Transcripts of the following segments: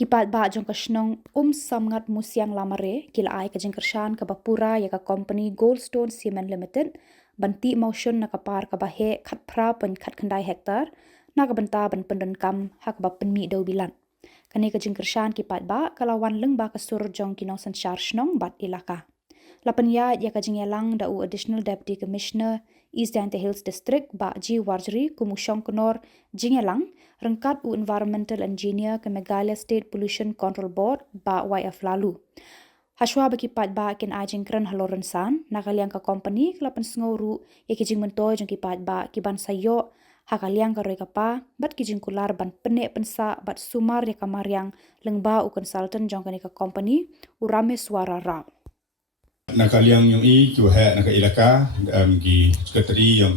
Kipat ba jong kasnong samngat musyang lamare kila ai kajing kershan ka bapura ya ka company Goldstone Cement Limited banti motion na kapar ka bahe khat pra pen khat khandai hektar na ka banta ban pendan kam hak ba penmi do bilan kani kajing kershan kipat ba kalawan leng ba kasur jong kinong sanchar snong bat ilaka lapan ya kajing yalang da u additional deputy commissioner East Dante Hills District ba Ji Warjri kumusyong konor jingelang rengkat u environmental engineer ke Meghalaya State Pollution Control Board ba YF lalu. Haswa bakipat ba kin ajing kren haloran san nakaliang ka company kelapan senguru ya kijing mentoy jong kipat ba kiban sayo hakaliang ka reka pa bat kijing kular ban penek pensa bat sumar ya kamariang lengba u consultant jong ka company u rame suara raw. Nakaliang yung kuha naka ilaka gi sekretari yung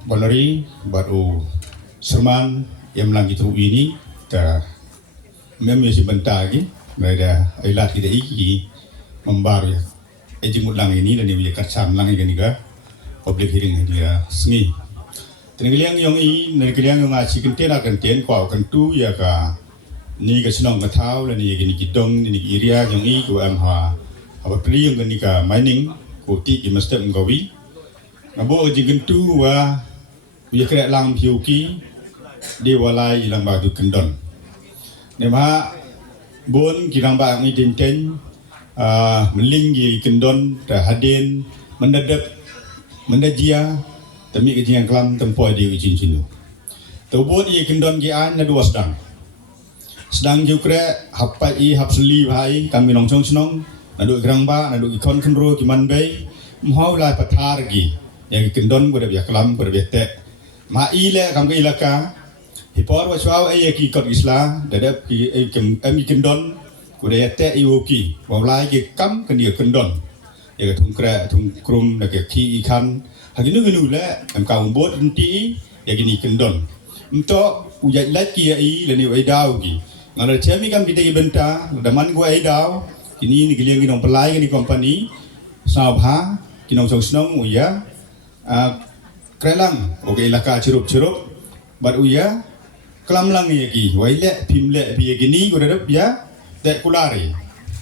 Bonori baru serman yang melangi teru ini ta memang si bentagi mereka ilat tidak iki membaru ya ejimut lang ini dan dia kacam lang ini ga public hearing dia sengi tenggeliang yung tenggeliang yung aci kenten akan ten kau kentu ya ka ni ka senong ngatau dan ni gini gidong ni area yung ku amha apa peli yung ni ka mining ku ti di mesti ngawi ngabo jigentu wa ya kira lang piuki di walai ilang batu kendon nema bon kirang ba ngi tinten melinggi kendon ta haden mendadap mendajia temi ke jiang kelam tempo di ujin cinu to bon ye kendon gi an na dua sedang juga hapai hapseli bahai kami nongchong senong nadu gerang ba nadu ikon kenro kiman bay mau la patar gi yang kendon ber biak kelam ber biak ma ile kam ke ilaka hipor wa chwa ai ki kot isla dadap ki ami kendon ku de te iwoki wa lai ki kam ke dia kendon ya thung kra thung krum da ke ki ikan haginu gnu la am ka bot inti ya gini kendon untuk ujat laki ai le ni wai dau ki ngala chemi kam kita ibenta daman gua ai dau ini ni giliang ginong pelai ni company sabha kinong song uya krelang oke ilaka cirup bat uya kelam lang ki waile pimle biye gini godadap ya tek kulari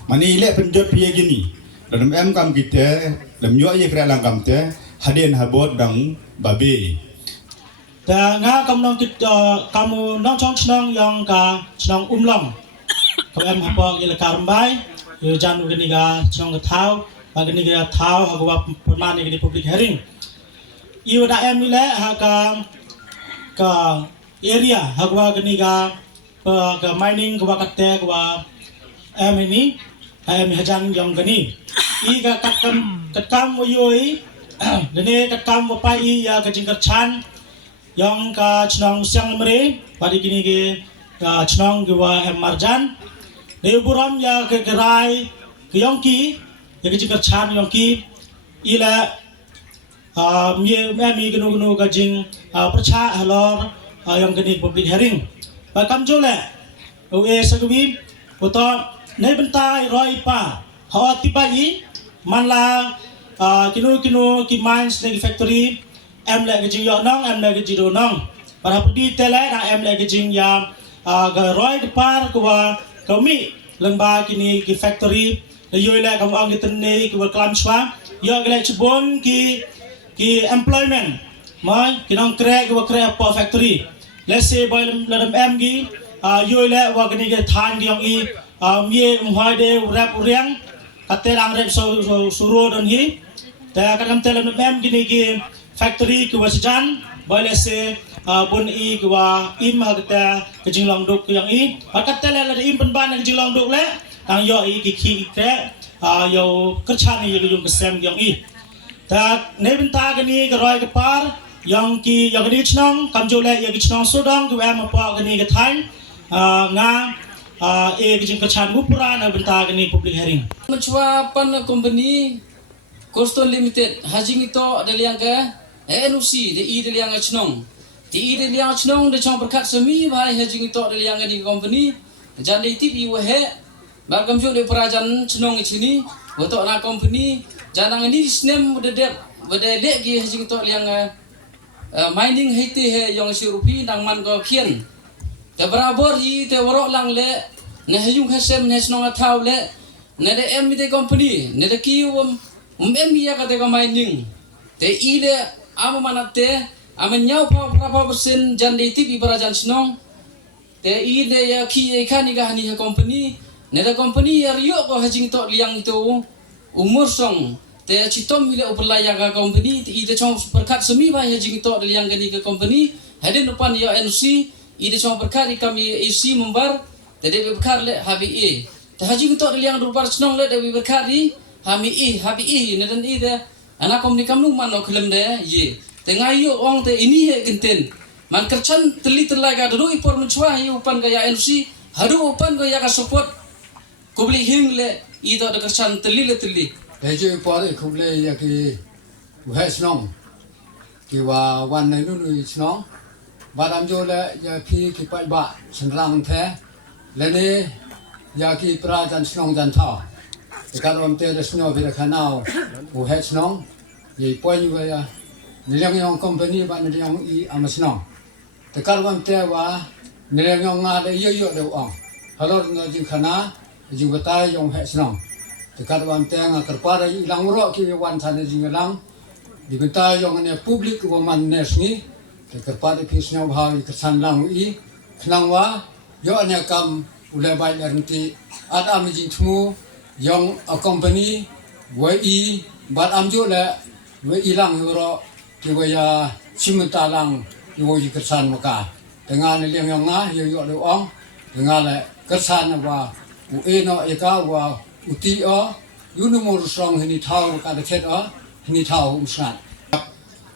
mani le penjot biye gini dalam em kam kita dalam yo ye krelang kam te haden habot dang babe ta nga kamu nong chong chnong yang ka chnong umlong ko em hapa ilaka rambai yo janu gini ga chnong ka thau ba gini ga thau hagwa perman gini public hearing iu da em ile ka area hagwa gani ga mining gwa katte gwa em ini em hajan yang gani i ga katkam yoi dene katkam pai ya ka jingkar chan yang ka chnong siang mre pari gini ge chnong gwa em marjan de buram ya ke gerai ke yongki ya ka jingkar chan yongki ila mi gnu gajing percha halor yang gani public hearing bakam jole we sagwi uto nei bentai roi pa hawa tibai manla kinu ki mines nei factory em le gajing yo nong em le gajing do nong para pudi tele na em le gajing ya ga roi par kwa kami lengba kini ki factory yo le kam ang kitne ki klam swa yo gele chbon ki employment mai kinong krek wa krek po factory let's say boy lam em gi yo le wa gni ge than gi ong i ye mhoi de rap riang ate rang rep suro don hi ta kadam telam em gni gi factory ki wasjan boy let's say bun i ki wa im ha ta ke jinglong duk yang i kat tele la im pen ban ke jinglong duk le tang yo i ki ki krek yo kerchan ni yung kesem yang i ta nebenta gani ga roi ga par yang ki yang gani chnong kamjole yang ki chnong sodong ku em pa gani ga thain nga e gi jing ka chan mu pura na benta gani public hearing menchwa pan company Goldstone Limited hajing ito daliang ka NOC de i daliang chnong de i daliang chnong de chong berkat semi bahai hajing ito daliang di company jan de tip i wa he bar kamjole de perajan chnong ichini woto na company janang ini snem bede lek gi hajing to liang mining haiti he yang sirupi nang man ko khian te berabor hi te worok lang le ne hajung hasem ne snong athau le ne de em de company ne de ki em ya ka te ka mining te i le ama manate amanyau pa berapa persen jan de tipi para jan snong te i le ya ki ikan ga ni company ne de company ya rio ko hajing to liang itu umur song te chitom hile upelaya ka company te i de chong perkat semi ba hajing to liang ga ni ka company hadin depan ya NC i de chong perkat kami AC membar te de berkar le habi e te hajing to liang dur par snong le de berkar di habi e ne dan i de anak company kamu man no klem de ye tengah yo ong te ini he kenten man kerchan teli telaga dulu ipor mencuah yu upan gaya NC hadu upan gaya ka support ko beli hing le i to de kerchan teli le teli Ejo ipor kuble ya ki uhe snong ki wa wan ne nu snong badam jo le ya ki pai ba senrang the le ne ya ki pra jan snong jan tha karom te de snong bi khanao uhe snong ye poi yu ya nilang yong company ba nilang i amasnong te karom te wa nilang yong nga de yo yo de ong halor no jing khana jing batai yong he snong te karom te nga kerpada ilang ro ki wan sana jing lang di batai yong ne public wa man nes ni te kerpada ki snong bha i kersan lang i khnang wa yo anya kam ulai bai lerti at am jing thmu yong a company wa i bat am jo le wa ilang ro ki wa ya simta lang yo yi kersan maka dengan liang yang nga yo yo de ong dengan le kersan wa u e no e ka wa u ti o yu no mo song ni thau ka de thet o ni thau umsat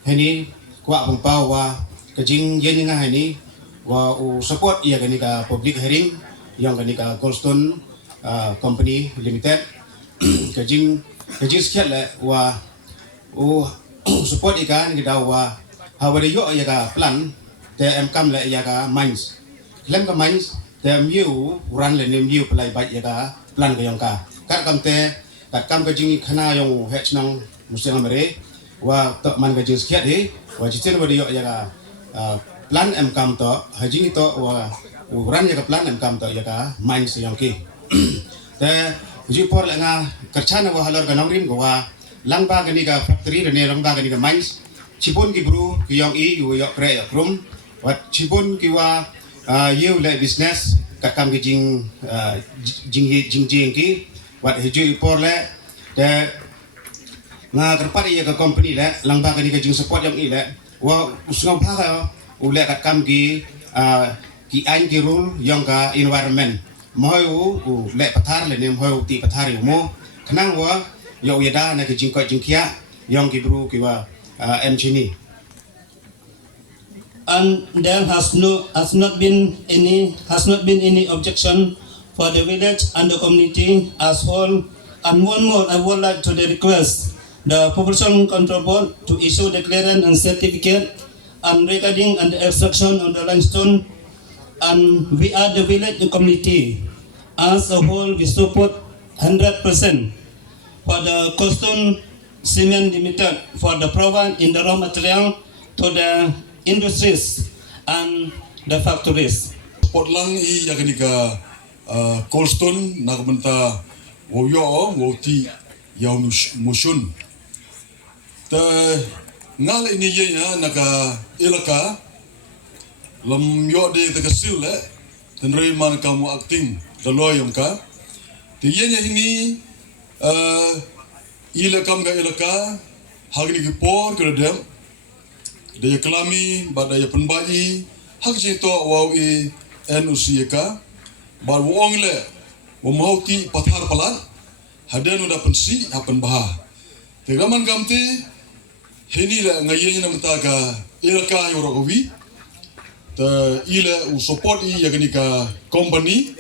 Ini kuat pempau wa kejing yen nga ini wa u support ia kani ka public hearing yang kani ka Goldstone Company Limited kejing sekian le wa u support ikan kita wa hawa yo ia ka plan te em kam le ia ka mines lem ka mines te miu ran le miu pelai bai ia ka plan ka yang ka kat kam te kat kam kejing khana yang het nang musiang mere wa tok man ka jus khiat hi wa jiten wa yo ya ka plan em kam to hajing to wa uran ya ka plan em kam to ya ka main yang ki te ji por la nga kerchana wa halor ka nongrim ko wa lang ba ka ni ka factory ne lang ba ka ni ka mines chipon ki bru ki yong i yu yo kre ya krum wa chipon ki wa yu le business ka kam ki jing ki wa ji por le te nga kerpat ia ke company le lang ba ka ni ka jing support yang i le wa usngau ba ka u le kat kam ki ain ki rule yang ka environment moi u le pathar le nem hoi ti pathar yu mo khnang wa yo ya da na ki jing ko jing khia yang ki bru ki wa engineer and there has not been any objection for the village and the community as whole. And one more, I would like to request the Population Control Board to issue the clearance and certificate and regarding and the extraction of the limestone. And we are the village and community as a whole. We support 100% for the Goldstone Cement Limited for the provide in the raw material to the industries and the factories. Sport lang i yakanika Goldstone nakabenta wo yo wo ti yaw mushun te ngal ini ye ya naka ilaka lam yo de te kasil le tenrei man kamu acting dalo yom ka te ye nya ini ilakam ga ilaka hagni ki por kredem de klami badaya penbai hak jito wau i NUC ka bar wong le wamauti pathar palan haden udah pensi hapen bah tegaman gamte heni la ngayen nam ta ka ilaka yorogovi te ile u support i yaganika company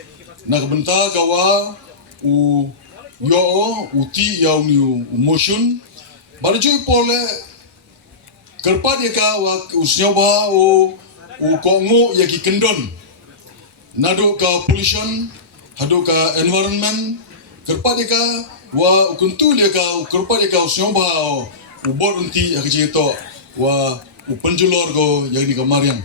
nak benta kawa u yo uti yaw ni motion barjo pole kerpat ya ka wa usnyoba u kongo ya ki kendon nado ka pollution hado ka environment kerpat ya ka wa kuntul ya ka kerpat ya ka usnyoba u bor unti ya ki to wa u penjulor go yang ni ka mariam